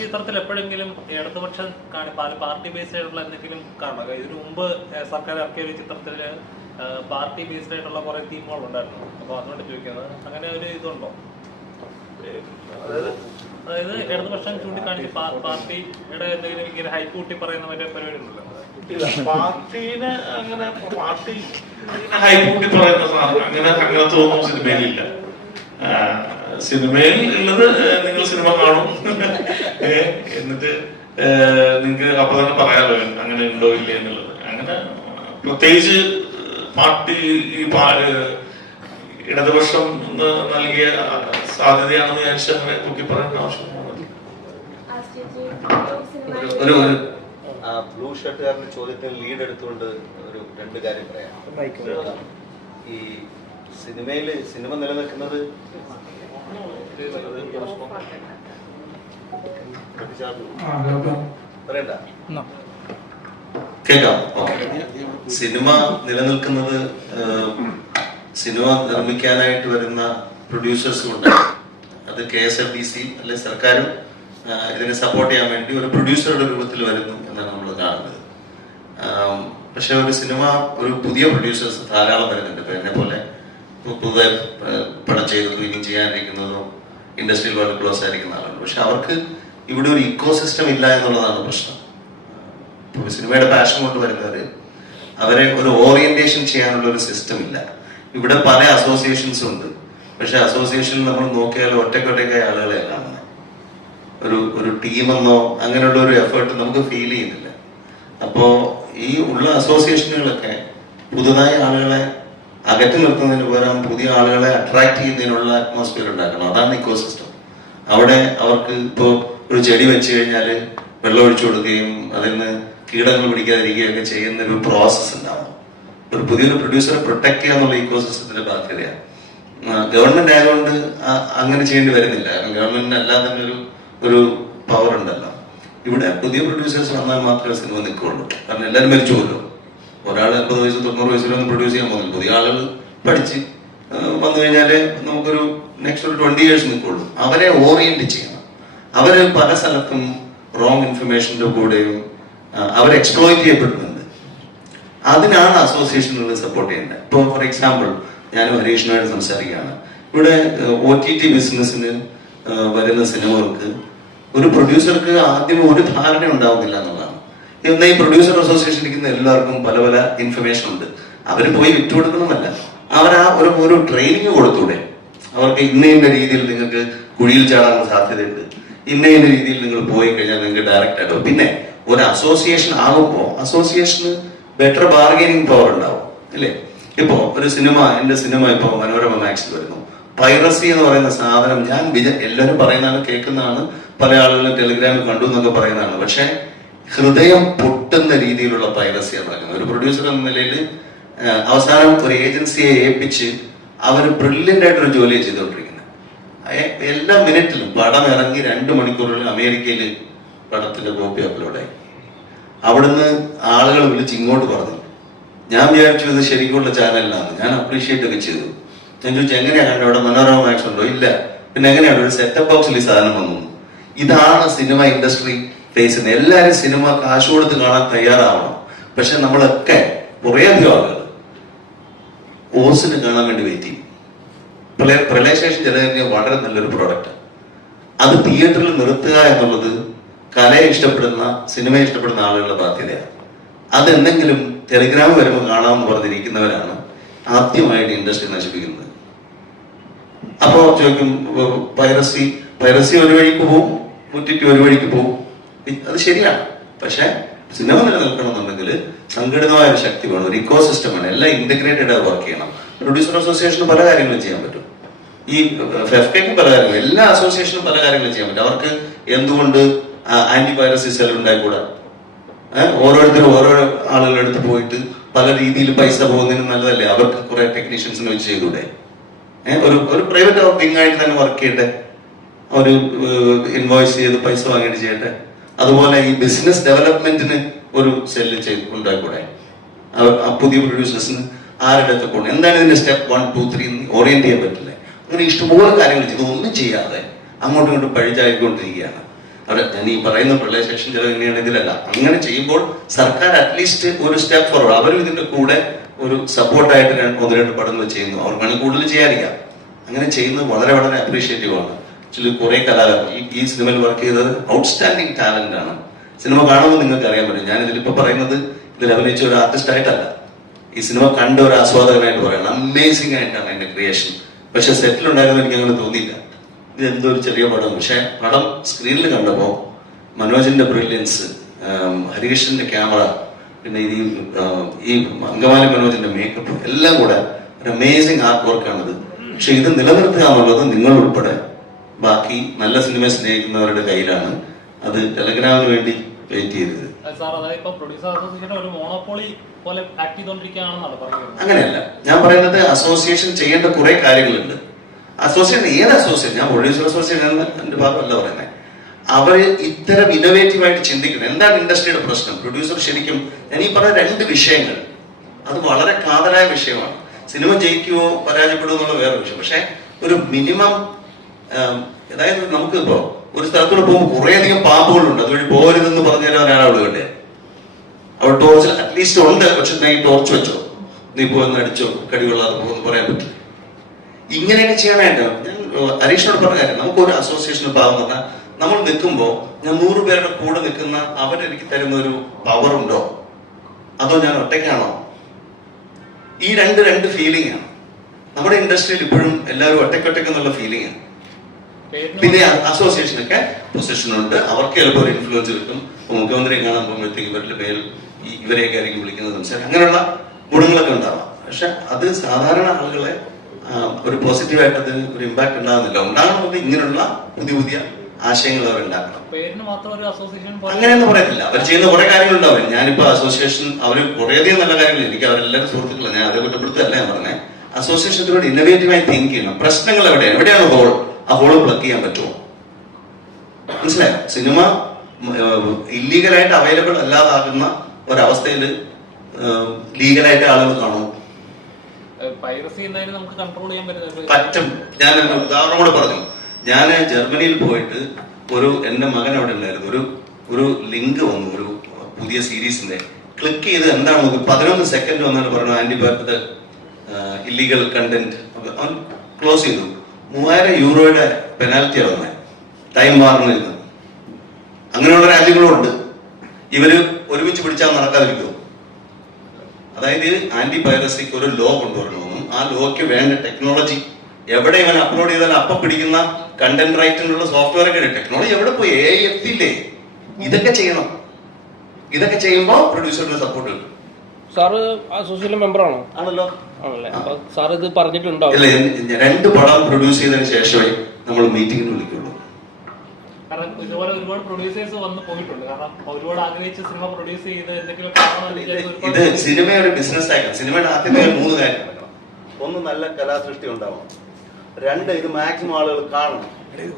ചിത്രത്തിൽ എപ്പോഴെങ്കിലും ഇടതുപക്ഷം പാർട്ടി ബേസ്ഡ് ആയിട്ടുള്ള എന്തെങ്കിലും കാണുക ഇതിനു മുമ്പ് സർക്കാർ ഇറക്കിയ ഒരു ചിത്രത്തിൽ പാർട്ടി ബേസ്ഡ് ആയിട്ടുള്ള കുറെ തീമുകൾ ഉണ്ടായിരുന്നു. അപ്പൊ അതുകൊണ്ട് ചോദിക്കുന്നത് അങ്ങനെ ഒരു ഇതുണ്ടോ? അതായത് അതായത് ഇടതുപക്ഷം ചൂണ്ടിക്കാണിച്ച് പാർട്ടിയുടെ എന്തെങ്കിലും ഇങ്ങനെ ഹൈപ്പ് കൂട്ടി പറയുന്ന മറ്റേ പരിപാടി ഉണ്ടല്ലോ പാർട്ടീനെ അങ്ങനെ പാർട്ടി ഹൈപ്പ് കൂട്ടി പറയുന്ന സാധനം അങ്ങനെ അങ്ങനത്തെ ഒന്നും സിനിമയിലില്ല സിനിമയിൽ ഉള്ളത് നിങ്ങൾ സിനിമ കാണും. എന്നിട്ട് നിങ്ങൾക്ക് അപ്പൊ തന്നെ പറയാലോ അങ്ങനെ ഉണ്ടോ ഇല്ല എന്നുള്ളത്. അങ്ങനെ പ്രത്യേകിച്ച് പാർട്ടി ഈ ഇടതുപക്ഷം നൽകിയ സാധ്യതയാണെന്ന് ഞാൻ ശരി തൂക്കി പറയേണ്ട ആവശ്യം ഒരു ബ്ലൂ ഷർട്ടുകാരന്റെ ചോദ്യത്തിന് ലീഡ് എടുത്തുകൊണ്ട് ഒരു രണ്ട് കാര്യം പറയാം. ഈ സിനിമയിൽ സിനിമ നിലനിൽക്കുന്നത് ഓക്കെ സിനിമ നിലനിൽക്കുന്നത് സിനിമ നിർമ്മിക്കാനായിട്ട് വരുന്ന പ്രൊഡ്യൂസേഴ്സും ഉണ്ട്. അത് K S F D C അല്ലെ സർക്കാരും ഇതിനെ സപ്പോർട്ട് ചെയ്യാൻ വേണ്ടി ഒരു പ്രൊഡ്യൂസറുടെ രൂപത്തിൽ വരുന്നു എന്നാണ് നമ്മൾ കാണുന്നത്. പക്ഷെ ഒരു സിനിമ ഒരു പുതിയ പ്രൊഡ്യൂസേഴ്സ് ധാരാളം വരുന്നുണ്ട് ഇപ്പൊ എന്നെ പോലെ പുതുതായി പണം ചെയ്ത് ക്ലീനിങ് ചെയ്യാനിരിക്കുന്നതോ ഇൻഡസ്ട്രിയിൽ ക്ലോസ് ആയിരിക്കുന്ന ആളുണ്ട് പക്ഷെ അവർക്ക് ഇവിടെ ഒരു ഇക്കോ സിസ്റ്റം ഇല്ല എന്നുള്ളതാണ് പ്രശ്നം. സിനിമയുടെ പാഷൻ കൊണ്ട് വരുന്നവർ അവരെ ഒരു ഓറിയന്റേഷൻ ചെയ്യാനുള്ള ഒരു സിസ്റ്റം ഇല്ല. ഇവിടെ പല അസോസിയേഷൻസ് ഉണ്ട്. പക്ഷെ അസോസിയേഷനിൽ നമ്മൾ നോക്കിയാൽ ഒറ്റക്കൊറ്റക്കായ ആളുകളെ കാണുന്നത്. ഒരു ഒരു ടീമെന്നോ അങ്ങനെയുള്ള ഒരു എഫേർട്ട് നമുക്ക് ഫീൽ ചെയ്യുന്നില്ല. അപ്പോൾ ഈ ഉള്ള അസോസിയേഷനുകളൊക്കെ പുതുതായി ആളുകളെ അകറ്റി നിർത്തുന്നതിന് പകരം പുതിയ ആളുകളെ അട്രാക്ട് ചെയ്യുന്നതിനുള്ള അറ്റ്മോസ്ഫിയർ ഉണ്ടാക്കണം. അതാണ് ഇക്കോ സിസ്റ്റം അവിടെ അവർക്ക് ഇപ്പോൾ ഒരു ചെടി വെച്ച് കഴിഞ്ഞാൽ വെള്ളം ഒഴിച്ചു കൊടുക്കുകയും അതിൽ നിന്ന് കീടങ്ങൾ പിടിക്കാതിരിക്കുകയൊക്കെ ചെയ്യുന്ന ഒരു പ്രോസസ്സ് ഉണ്ടാവണം ഒരു പുതിയൊരു പ്രൊഡ്യൂസറെ പ്രൊട്ടക്ട് ചെയ്യുക എന്നുള്ള ഇക്കോ സിസ്റ്റത്തിന്റെ ബാധ്യതയാണ് ഗവൺമെന്റ് ആയതുകൊണ്ട് അങ്ങനെ ചെയ്യേണ്ടി വരുന്നില്ല. കാരണം ഗവൺമെന്റിന് അല്ലാതെ തന്നെ ഒരു ഒരു പവർ ഉണ്ടല്ലോ. ഇവിടെ പുതിയ പ്രൊഡ്യൂസേഴ്സ് വന്നാൽ മാത്രമേ സിനിമ നിൽക്കുള്ളൂ കാരണം എല്ലാവരും മരിച്ചുപോലോ ഒരാൾ എൺപത് വയസ്സ് തൊണ്ണൂറ് വയസ്സിലൊന്നും പ്രൊഡ്യൂസ് ചെയ്യാൻ പോകുന്നു പുതിയ ആളുകൾ പഠിച്ച് വന്നു കഴിഞ്ഞാൽ നമുക്കൊരു നെക്സ്റ്റ് ഒരു ട്വന്റി ഇയേഴ്സ് നിൽക്കുള്ളൂ. അവരെ ഓറിയന്റ് ചെയ്യണം. അവർ പല സ്ഥലത്തും റോങ് ഇൻഫർമേഷന്റെ കൂടെയും അവർ എക്സ്പ്ലോയിറ്റ് ചെയ്യപ്പെടുന്നുണ്ട്. അതിനാണ് അസോസിയേഷനുകൾ സപ്പോർട്ട് ചെയ്യേണ്ടത്. ഇപ്പോൾ ഫോർ എക്സാമ്പിൾ ഞാൻ ഹരീഷിനായിട്ട് സംസാരിക്കുകയാണ്. ഇവിടെ ഒ ടി ടി ബിസിനസ്സിന് വരുന്ന സിനിമകൾക്ക് ഒരു പ്രൊഡ്യൂസർക്ക് ആദ്യം ഒരു ധാരണ ഉണ്ടാവുന്നില്ല എന്നുള്ളതാണ്. എന്നാൽ ഈ പ്രൊഡ്യൂസർ അസോസിയേഷൻ ഇരിക്കുന്ന എല്ലാവർക്കും പല പല ഇൻഫർമേഷൻ ഉണ്ട്. അവർ പോയി വിറ്റുകൊടുക്കണമെന്നല്ല അവർ ആ ഒരു ഒരു ട്രെയിനിങ് കൊടുത്തൂടെ. അവർക്ക് ഇന്ന ഇന്ന രീതിയിൽ നിങ്ങൾക്ക് കുഴിയിൽ ചാടാനുള്ള സാധ്യതയുണ്ട്. ഇന്ന ഇന്ന രീതിയിൽ നിങ്ങൾ പോയി കഴിഞ്ഞാൽ നിങ്ങൾക്ക് ഡയറക്റ്റ് ആയിട്ട് പിന്നെ ഒരു അസോസിയേഷൻ ആകുമ്പോൾ അസോസിയേഷന് ബെറ്റർ ബാർഗൈനിങ് പവർ ഉണ്ടാവും. അല്ലേ? ഇപ്പോ ഒരു സിനിമ എന്റെ സിനിമ ഇപ്പോൾ മനോരമ മാക്സിൽ വരുന്നു. പൈറസി എന്ന് പറയുന്ന സാധനം ഞാൻ വിജ എല്ലാവരും പറയുന്നതാണ് കേൾക്കുന്നതാണ്. പല ആളുകളും ടെലിഗ്രാമിൽ കണ്ടു എന്നൊക്കെ പറയുന്നതാണ്. പക്ഷെ ഹൃദയം പൊട്ടുന്ന രീതിയിലുള്ള പ്രൈവസി എന്ന് പറയുന്നത് ഒരു പ്രൊഡ്യൂസർ എന്ന നിലയിൽ അവസാനം ഒരു ഏജൻസിയെ ഏൽപ്പിച്ച് അവർ ബ്രില്യന്റ് ആയിട്ടൊരു ജോലിയെ ചെയ്തുകൊണ്ടിരിക്കുന്നത് എല്ലാ മിനിറ്റിലും പടം ഇറങ്ങി രണ്ട് മണിക്കൂറിൽ അമേരിക്കയിൽ പടത്തിന്റെ കോപ്പി അപ്ലോഡ് ആയി. അവിടുന്ന് ആളുകൾ വിളിച്ച് ഇങ്ങോട്ട് പറഞ്ഞു. ഞാൻ വിചാരിച്ചു ഇത് ശരിക്കുള്ള ചാനലിലാണ് ഞാൻ അപ്രീഷിയേറ്റ് ഒക്കെ ചെയ്തു. ഞാൻ ചോദിച്ചു എങ്ങനെയാണ്? അവിടെ മനോരമ മാക്സ് ഉണ്ടോ? ഇല്ല. പിന്നെ എങ്ങനെയാണ്? ഒരു സെറ്റപ്പ് ബോക്സിൽ ഈ സാധനം വന്നു. ഇതാണ് സിനിമ ഇൻഡസ്ട്രി ചെയ്യുന്നത് എല്ലാവരും സിനിമ കാശ് കൊടുത്ത് കാണാൻ തയ്യാറാവണം. പക്ഷെ നമ്മളൊക്കെ കുറേ അധികം ആളുകൾ ഓസിന് കാണാൻ വേണ്ടി വെയിറ്റ് ചെയ്യും. പ്രളയ പ്രളയശേഷം വളരെ നല്ലൊരു പ്രോഡക്റ്റ് അത് തിയേറ്ററിൽ നിർത്തുക എന്നുള്ളത് കലയെ ഇഷ്ടപ്പെടുന്ന സിനിമയെ ഇഷ്ടപ്പെടുന്ന ആളുകളുടെ ബാധ്യതയാണ്. അതെന്തെങ്കിലും ടെലിഗ്രാം വരുമ്പോൾ കാണാമെന്ന് പറഞ്ഞിരിക്കുന്നവരാണ് ആദ്യമായിട്ട് ഇൻഡസ്ട്രി നശിപ്പിക്കുന്നത്. അപ്പോൾ ചോദിക്കും പൈറസി പൈറസി ഒരു വഴിക്ക് പോവും മുറ്റിറ്റി ഒരു വഴിക്ക് പോവും. അത് ശരിയാണ്. പക്ഷെ സിനിമ നിലനിൽക്കണമെന്നുണ്ടെങ്കിൽ സംഘടിതമായ ഒരു ശക്തി വേണം ഒരു ഇക്കോ സിസ്റ്റം വേണം. എല്ലാം ഇന്റഗ്രേറ്റഡ് ആയി വർക്ക് ചെയ്യണം. പ്രൊഡ്യൂസർ അസോസിയേഷന് പല കാര്യങ്ങളും ചെയ്യാൻ പറ്റും. ഈ ഫെഫ്കയ്ക്കും പല കാര്യങ്ങളും എല്ലാ അസോസിയേഷനും പല കാര്യങ്ങളും ചെയ്യാൻ പറ്റും. അവർക്ക് എന്തുകൊണ്ട് ആന്റി വൈറസ് സെൽ ഉണ്ടായിക്കൂടാ? ഓരോരുത്തരും ഓരോ ആളുകളുടെ അടുത്ത് പോയിട്ട് പല രീതിയിൽ പൈസ പോകുന്നതിന് നല്ലതല്ലേ? അവർക്ക് കുറെ ടെക്നീഷ്യൻസിനെ വെച്ച് ചെയ്തൂടെ ഒരു ഒരു പ്രൈവറ്റ് വിങ് ആയിട്ട് തന്നെ വർക്ക് ചെയ്യട്ടെ? ഒരു ഇൻവോയ്സ് ചെയ്ത് പൈസ വാങ്ങിയിട്ട് ചെയ്യട്ടെ? അതുപോലെ ഈ ബിസിനസ് ഡെവലപ്മെന്റിന് ഒരു സെല്ല് ചെയ്ത് ആ പുതിയ പ്രൊഡ്യൂസേഴ്സിന് ആരുടെ അടുത്ത് പോകണം എന്താണ് ഇതിന്റെ step one two three orient ചെയ്യാൻ പറ്റില്ല? അങ്ങനെ ഇഷ്ടംപോലെ കാര്യങ്ങൾ ചെയ്തു ഒന്നും ചെയ്യാതെ അങ്ങോട്ടും ഇങ്ങോട്ടും പഴിച്ചായിക്കൊണ്ടിരിക്കുകയാണ് അവിടെ ഞാൻ ഈ പറയുന്ന റിയലൈസേഷൻ ചിലവ് എങ്ങനെയാണ് ഇതിലല്ല. അങ്ങനെ ചെയ്യുമ്പോൾ സർക്കാർ അറ്റ്ലീസ്റ്റ് ഒരു സ്റ്റെപ്പ് ഫോർവേഡ് അവരും ഇതിന്റെ കൂടെ ഒരു സപ്പോർട്ടായിട്ട് ഒന്ന് രണ്ട് പടങ്ങൾ ചെയ്യുന്നു. അവർ വേണമെങ്കിൽ കൂടുതൽ ചെയ്യാതിരിക്കാം അങ്ങനെ ചെയ്യുന്നത് വളരെ വളരെ അപ്രീഷിയേറ്റീവ് ആണ്. ആക്ച്വലി കുറെ കലാകാരൻ ഈ ഈ സിനിമയിൽ വർക്ക് ചെയ്തത് ഔട്ട്സ്റ്റാൻഡിങ് ടാലന്റ് ആണ്. സിനിമ കാണുമ്പോൾ നിങ്ങൾക്ക് അറിയാൻ പറ്റും. ഞാൻ ഇതിലിപ്പോ പറയുന്നത് ഇതിൽ അഭിനയിച്ച ഒരു ആർട്ടിസ്റ്റ് ആയിട്ടല്ല. ഈ സിനിമ കണ്ട ഒരു ആസ്വാദകനായിട്ട് പറയണം. അമേസിംഗ് ആയിട്ടാണ് അതിന്റെ ക്രിയേഷൻ പക്ഷെ സെറ്റിൽ ഉണ്ടായിരുന്നു എനിക്ക് അങ്ങനെ തോന്നിയില്ല. ഇത് എന്തോ ഒരു ചെറിയ പടം. പക്ഷെ പടം സ്ക്രീനിൽ കണ്ടപ്പോൾ മനോജിന്റെ ബ്രില്യൻസ് ഹരികൃഷ്ണന്റെ ക്യാമറ പിന്നെ ഈ ഈ അങ്കമാലി മനോജിന്റെ മേക്കപ്പ് എല്ലാം കൂടെ ഒരു അമേസിംഗ് ആർട്ട് വർക്കാണിത് പക്ഷെ ഇത് നിലനിർത്തുക എന്നുള്ളത് നിങ്ങൾ ഉൾപ്പെടെ ബാക്കി നല്ല സിനിമ സ്നേഹിക്കുന്നവരുടെ കയ്യിലാണ് അത് ടെലഗ്രാമിന് വേണ്ടി വെയിറ്റ് ചെയ്തത്. അങ്ങനെയല്ല. ഞാൻ പറയുന്നത് അസോസിയേഷൻ ചെയ്യേണ്ട കുറെ കാര്യങ്ങളുണ്ട്. അസോസിയേഷൻ ഏത് അസോസിയേഷൻ ഞാൻ പ്രൊഡ്യൂസർ അസോസിയേഷൻ എന്റെ ഭാഗമല്ല പറയുന്നത് അവർ ഇത്തരം ഇന്നോവേറ്റീവ് ആയിട്ട് ചിന്തിക്കുന്നത് എന്താണ് ഇൻഡസ്ട്രിയുടെ പ്രശ്നം? പ്രൊഡ്യൂസർ ശരിക്കും ഞാൻ ഈ പറഞ്ഞ രണ്ട് വിഷയങ്ങൾ അത് വളരെ കാതലായ വിഷയമാണ്. സിനിമ ജയിക്കുവോ പരാജയപ്പെടുമോ എന്നുള്ള വേറെ വിഷയം. പക്ഷെ ഒരു മിനിമം അതായത് നമുക്കിപ്പോ ഒരു സ്ഥലത്തൂടെ പോകുമ്പോൾ കുറേയധികം പാമ്പുകളുണ്ട്. അതുവഴി പോകരുതെന്ന് പറഞ്ഞാൽ അവിടെ കണ്ടേ. അവിടെ ടോർച്ച് അറ്റ്ലീസ്റ്റ് ഉണ്ട്. പക്ഷെ നീ ടോർച്ച് വെച്ചോ. നീ പോയി അടിച്ചോ. കടികൊള്ളാതെ പോകുന്നു പറയാൻ പറ്റും ഇങ്ങനെയൊക്കെ ചെയ്യാനായിട്ട് ഞാൻ ഹരീഷിനോട് പറഞ്ഞ കാര്യം. നമുക്ക് ഒരു അസോസിയേഷൻ ഭാഗം പറഞ്ഞാൽ നമ്മൾ നിൽക്കുമ്പോൾ ഞാൻ നൂറ് പേരുടെ കൂടെ നിൽക്കുന്ന അവരെനിക്ക് തരുന്ന ഒരു പവർ ഉണ്ടോ? അതോ ഞാൻ ഒറ്റയ്ക്കാണോ? ഈ രണ്ട് രണ്ട് ഫീലിംഗ് ആണ്. നമ്മുടെ ഇൻഡസ്ട്രിയിൽ ഇപ്പോഴും എല്ലാവരും ഒറ്റയ്ക്കൊറ്റയ്ക്ക് എന്നുള്ള ഫീലിംഗ് ആണ്. പിന്നെ അസോസിയേഷനൊക്കെ പൊസിഷൻ ഉണ്ട്. അവർക്ക് ചിലപ്പോൾ ഒരു ഇൻഫ്ലുവൻസ് കിട്ടും ഇപ്പൊ മുഖ്യമന്ത്രിയെ കാണാൻ പോകുമ്പോഴത്തേക്ക് ഇവരുടെ പേരിൽ ഈ ഇവരെയൊക്കെ ആയിരിക്കും വിളിക്കുന്നത് സംസാരം. അങ്ങനെയുള്ള ഗുണങ്ങളൊക്കെ ഉണ്ടാവാം. പക്ഷെ അത് സാധാരണ ആളുകളെ ഒരു പോസിറ്റീവായിട്ട് അതിന് ഒരു ഇമ്പാക്ട് ഉണ്ടാകുന്നില്ല ഉണ്ടാകണമെങ്കിൽ ഇങ്ങനെയുള്ള പുതിയ പുതിയ ആശയങ്ങൾ അവർ ഉണ്ടാക്കണം. അങ്ങനെയൊന്നും പറയത്തില്ല. അവർ ചെയ്യുന്ന കുറെ കാര്യങ്ങളുണ്ടാവും ഞാനിപ്പോ അസോസിയേഷൻ അവർ കുറേയധികം നല്ല കാര്യങ്ങൾ എനിക്ക് അവരെല്ലാവരും സുഹൃത്തുക്കളാണ്. ഞാൻ അവരെ കുറ്റപ്പെടുത്തല്ല ഞാൻ പറഞ്ഞത് അസോസിയേഷനോട് ഇന്നോവേറ്റീവായി തിങ്ക് ചെയ്യണം. പ്രശ്നങ്ങൾ എവിടെയാണ്? എവിടെയാണ് ഹോൾ ആ ഹോൾ പ്ലഗ് ചെയ്യാൻ പറ്റുമോ? മനസ്സിലായോ? സിനിമ ഇല്ലീഗലായിട്ട് അവൈലബിൾ അല്ലാതാകുന്ന ഒരവസ്ഥയിൽ ലീഗലായിട്ട് ആളുകൾ കാണും. പറ്റും. ഞാൻ ഉദാഹരണം കൂടെ പറഞ്ഞു. ഞാൻ ജർമ്മനിയിൽ പോയിട്ട് ഒരു എന്റെ മകൻ അവിടെ ഉണ്ടായിരുന്നു. ഒരു ഒരു ലിങ്ക് വന്നു ഒരു പുതിയ സീരീസിന്റെ. ക്ലിക്ക് ചെയ്ത് എന്താണ് നോക്കുക പതിനൊന്ന് സെക്കൻഡ് വന്നാണ് പറഞ്ഞു ആന്റിബയോട്ടിക് ഇല്ലീഗൽ കണ്ടന്റ് അവൻ ക്ലോസ് ചെയ്തു. മൂവായിരം യൂറോയുടെ പെനാൽറ്റി വന്നത് ടൈം മാറുന്നില്ല. അങ്ങനെയുള്ള രാജ്യങ്ങളുണ്ട് ഇവർ ഒരുമിച്ച് പിടിച്ചാൽ നടക്കാതിരിക്കുമോ അതായത് ആന്റി പൈറസിക്ക് ഒരു ലോ കൊണ്ടുവരണമെന്നും ആ ലോക്ക് വേണ്ട ടെക്നോളജി എവിടെ ഇവൻ അപ്ലോഡ് ചെയ്താൽ അപ്പൊ പിടിക്കുന്ന കണ്ടന്റ് റൈറ്റിനുള്ള സോഫ്റ്റ്വെയർ ഒക്കെ ടെക്നോളജി എവിടെ പോയി? എത്തില്ലേ ഇതൊക്കെ ചെയ്യണം. ഇതൊക്കെ ചെയ്യുമ്പോൾ പ്രൊഡ്യൂസറിന്റെ സപ്പോർട്ട് കിട്ടും. സാറ് അസോസിയേഷൻ മെമ്പർ ആണോ ആണല്ലോ. ആണല്ലേ. അപ്പൊ സാർ ഇത് പറഞ്ഞിട്ടുണ്ടോ? ഇല്ല ഞാൻ രണ്ട് പടം പ്രൊഡ്യൂസ് ചെയ്തതിന് ശേഷമേ നമ്മൾ മീറ്റിംഗിന് വിളിക്കുള്ളൂ. കാരണം ഇതുപോലെ ഒരുപാട് പ്രൊഡ്യൂസേഴ്സ് വന്ന് പോയിട്ടുണ്ട്. കാരണം ഒരുപാട് ആഗ്രഹിച്ച് സിനിമ പ്രൊഡ്യൂസ് ചെയ്ത് എന്തെങ്കിലും കാണാമെന്ന് വിചാരിച്ച് ഇത് ഒരുപാട് സിനിമ ഒരു ബിസിനസ് ആക്കണം സിനിമയുടെ ആദ്യമേ മൂന്ന് കാര്യം നടക്കണം ഒന്ന് നല്ല കലാസൃഷ്ടി ഉണ്ടാവണം. രണ്ട് ഇത് മാക്സിമം ആളുകൾ കാണണം.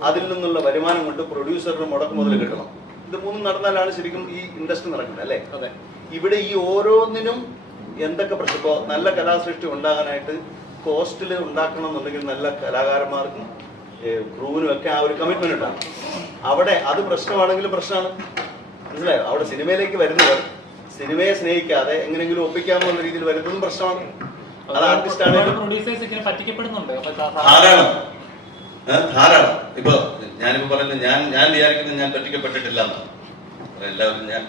അതിൽ നിന്നുള്ള വരുമാനം കൊണ്ട് പ്രൊഡ്യൂസറിന് മുടക്ക് മുതൽ കിട്ടണം. ഇത് മൂന്നും നടന്നാലാണ് ശരിക്കും ഈ ഇൻഡസ്ട്രി നടക്കുന്നത് അല്ലേ? അതെ. ഇവിടെ ഈ ഓരോന്നിനും എന്തൊക്കെ പ്രശ്നം? ഇപ്പോ നല്ല കലാസൃഷ്ടി ഉണ്ടാകാനായിട്ട് കോസ്റ്റിൽ ഉണ്ടാക്കണം എന്നുണ്ടെങ്കിൽ നല്ല കലാകാരന്മാർക്കും ക്രൂവിനും ഒക്കെ ആ ഒരു കമ്മിറ്റ്മെന്റ് ഉണ്ടാകും അവിടെ അത് പ്രശ്നമാണെങ്കിലും പ്രശ്നമാണ്. മനസ്സിലായോ? അവിടെ സിനിമയിലേക്ക് വരുന്നവർ സിനിമയെ സ്നേഹിക്കാതെ എങ്ങനെയെങ്കിലും ഒപ്പിക്കാമോ എന്ന രീതിയിൽ വരുന്നതും പ്രശ്നമാണ്. അത് ആർട്ടിസ്റ്റ് ധാരാളം? ധാരാളം. ഇപ്പൊ ഞാനിപ്പോ പറയുന്നത് ഞാൻ ഞാൻ വിചാരിക്കുന്നത് ഞാൻ പറ്റിക്കപ്പെട്ടിട്ടില്ല എന്നാണ്. എല്ലാവരും ഞാൻ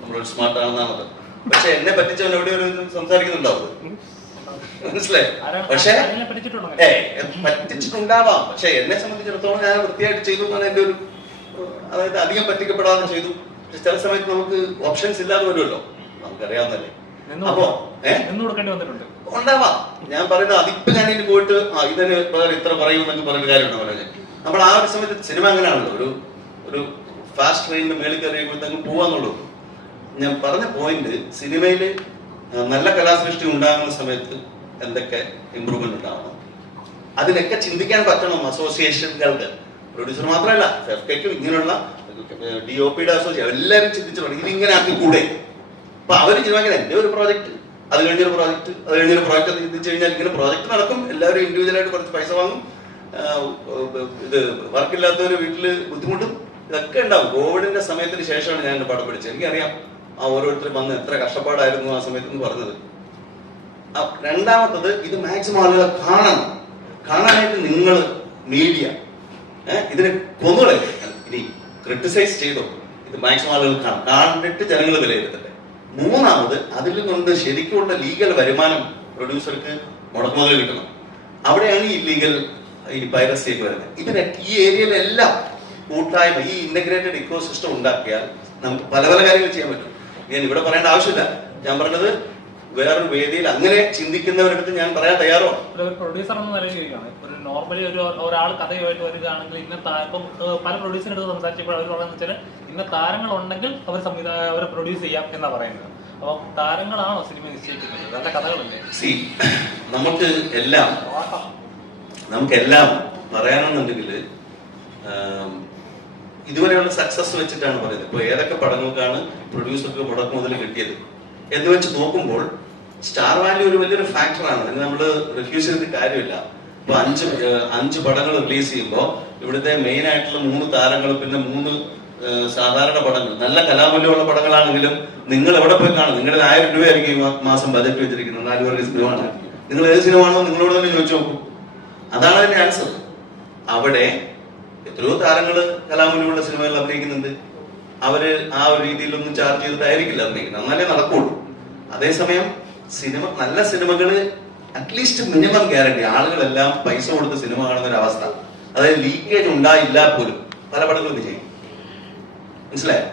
നമ്മളൊരു സ്മാർട്ട് ആണെന്നാണത് പക്ഷെ എന്നെ പറ്റിച്ചവൻ എവിടെ ഒരു സംസാരിക്കുന്നുണ്ടാവും? മനസ്സിലായി? പക്ഷെ ഏ പറ്റിച്ചിട്ടുണ്ടാവാം. പക്ഷെ എന്നെ സംബന്ധിച്ചിടത്തോളം ഞാൻ വൃത്തിയായിട്ട് ചെയ്തു എന്നാണ് എന്റെ ഒരു അതായത് അധികം പറ്റിക്കപ്പെടാതെ ചെയ്തു. പക്ഷെ ചില സമയത്ത് നമുക്ക് ഓപ്ഷൻസ് ഇല്ലാതെ വരുമല്ലോ. നമുക്കറിയാവുന്നല്ലേ അപ്പോ ഉണ്ടാവാം. ഞാൻ പറയുന്നത് അതിപ്പ് ഞാൻ ഇനി പോയിട്ട് ആ ഇതിന് ഇത്ര പറയൂ എന്നൊക്കെ പറയുന്ന കാര്യമുണ്ടോ പറഞ്ഞത് നമ്മൾ ആ ഒരു സമയത്ത് സിനിമ അങ്ങനെയാണല്ലോ. ഒരു ഒരു ഫാസ്റ്റ് ട്രെയിനിന്റെ മേളിൽ കയറിയപ്പോഴത്തേക്കും പോവാന്നുള്ളൂ ഞാൻ പറഞ്ഞ പോയിന്റ് സിനിമയിൽ നല്ല കലാസൃഷ്ടി ഉണ്ടാകുന്ന സമയത്ത് എന്തൊക്കെ ഇമ്പ്രൂവ്മെന്റ് ഉണ്ടാവണം? അതിനൊക്കെ ചിന്തിക്കാൻ പറ്റണം അസോസിയേഷനുകൾക്ക് പ്രൊഡ്യൂസർ മാത്രമല്ല ഫെഫ്കയ്ക്കും ഇങ്ങനെയുള്ള ഡി ഒ പിയുടെ അസോസിയേഷൻ എല്ലാവരും ചിന്തിച്ചു തുടങ്ങി. ഇതിങ്ങനെ ആക്കി കൂടെ? അപ്പൊ അവർ ചിന്തിക്കുന്നത് എന്റെ ഒരു പ്രോജക്റ്റ് അത് കഴിഞ്ഞൊരു പ്രോജക്റ്റ് അത് കഴിഞ്ഞൊരു പ്രോജക്റ്റ് ചിന്തിച്ചു കഴിഞ്ഞാൽ ഇങ്ങനെ പ്രോജക്റ്റ് നടക്കും. എല്ലാവരും ഇൻഡിവിജ്വൽ ആയിട്ട് കുറച്ച് പൈസ വാങ്ങും. ഇത് വർക്കില്ലാത്തവര് വീട്ടിൽ ബുദ്ധിമുട്ടും. ഇതൊക്കെ ഉണ്ടാവും. കോവിഡിന്റെ സമയത്തിന് ശേഷമാണ് ഞാൻ പടം പിടിച്ചത് എനിക്കറിയാം. ആ ഓരോരുത്തരും വന്ന് എത്ര കഷ്ടപ്പാടായിരുന്നു ആ സമയത്ത് എന്ന് പറഞ്ഞത് രണ്ടാമത്തത് ഇത് മാക്സിമം ആളുകളെ കാണണം. കാണാനായിട്ട് നിങ്ങൾ മീഡിയ ഇതിനെ കൊന്നുകളെ. ഇനി ക്രിട്ടിസൈസ് ചെയ്തോ. ഇത് മാക്സിമം ആളുകൾ കാണും. കണ്ടിട്ട് ജനങ്ങൾ വിലയിരുത്തട്ടെ. മൂന്നാമത് അതിൽ കൊണ്ട് ശരിക്കുള്ള ലീഗൽ വരുമാനം പ്രൊഡ്യൂസർക്ക് മുടക്കുമുതൽ കിട്ടണം. അവിടെയാണ് ഈ ലീഗൽ ഈ പൈറസി ഒക്കെ വരുന്നത്. ഇതിനെ ഈ ഏരിയയിലെല്ലാം കൂട്ടായ്മ ഈ ഇന്റഗ്രേറ്റഡ് ഇക്കോസിസ്റ്റം ഉണ്ടാക്കിയാൽ നമുക്ക് പല പല കാര്യങ്ങൾ ചെയ്യാൻ പറ്റും. ഞാൻ ഇവിടെ പറയേണ്ട ആവശ്യമില്ല. ഞാൻ പറഞ്ഞത് വേറൊരു വേദിയിൽ അങ്ങനെ ചിന്തിക്കുന്നവരടുത്ത് ഞാൻ പറയാൻ തയ്യാറോ? പ്രൊഡ്യൂസർ എന്ന നിലയിൽ ഒരു നോർമലി ഒരു ഒരാൾ കഥയുമായിട്ട് വരികയാണെങ്കിൽ ഇന്ന ഇപ്പം പല പ്രൊഡ്യൂസറിനടുത്ത് സംസാരിച്ചപ്പോൾ അവർ പറയുന്നത് വെച്ചാൽ ഇന്ന താരങ്ങൾ ഉണ്ടെങ്കിൽ അവർ സംവിധായ അവരെ പ്രൊഡ്യൂസ് ചെയ്യാം എന്നാ പറയുന്നത്. അപ്പം താരങ്ങളാണോ സിനിമ നിശ്ചയിക്കുന്നത് നല്ല കഥകളല്ലേ? സി നമുക്ക് എല്ലാം നമുക്കെല്ലാം പറയാനെന്നുണ്ടെങ്കിൽ ഇതുവരെയുള്ള സക്സസ് വെച്ചിട്ടാണ് പറയുന്നത്. ഇപ്പൊ ഏതൊക്കെ പടങ്ങൾക്കാണ് പ്രൊഡ്യൂസർക്ക് മുടക്ക് മുതൽ കിട്ടിയത്? എന്ന് വെച്ച് നോക്കുമ്പോൾ സ്റ്റാർ വാല്യൂ ഒരു വലിയൊരു ഫാക്ടറാണ് അതിന് നമ്മൾ റിഫ്യൂസ് ചെയ്തിട്ട് കാര്യമില്ല. ഇപ്പൊ അഞ്ച് അഞ്ച് പടങ്ങൾ റിലീസ് ചെയ്യുമ്പോൾ ഇവിടുത്തെ മെയിൻ ആയിട്ടുള്ള മൂന്ന് താരങ്ങൾ പിന്നെ മൂന്ന് സാധാരണ പടങ്ങൾ നല്ല കലാമൂല്യമുള്ള പടങ്ങളാണെങ്കിലും നിങ്ങൾ എവിടെ പോയി കാണും? നിങ്ങളുടെ ആയിരം രൂപയായിരിക്കും മാസം ബജറ്റ് വെച്ചിരിക്കുന്നത്. നാല് പേർക്ക് സിനിമയാണ് നിങ്ങൾ ഏത് സിനിമ ആണോ നിങ്ങളോട് തന്നെ ചോദിച്ചു നോക്കും. അതാണ് അതിന്റെ ആൻസർ അവിടെ എത്രയോ താരങ്ങൾ കലാമൂല്യമുള്ള സിനിമകളിൽ അഭിനയിക്കുന്നുണ്ട്. അവർ ആ ഒരു രീതിയിലൊന്നും ചാർജ് ചെയ്തിട്ടായിരിക്കില്ല അഭിനയിക്കുന്നത്. എന്നാലേ നടക്കുള്ളൂ. അതേസമയം സിനിമ നല്ല സിനിമകൾ അറ്റ്ലീസ്റ്റ് മിനിമം ഗ്യാരണ്ടി ആളുകളെല്ലാം പൈസ കൊടുത്ത് സിനിമ കാണുന്ന ഒരു അവസ്ഥ അതായത് ലീക്കേജ് ഉണ്ടായില്ല പോലും. പല പടങ്ങളും വിജയിക്കും മനസ്സിലായോ?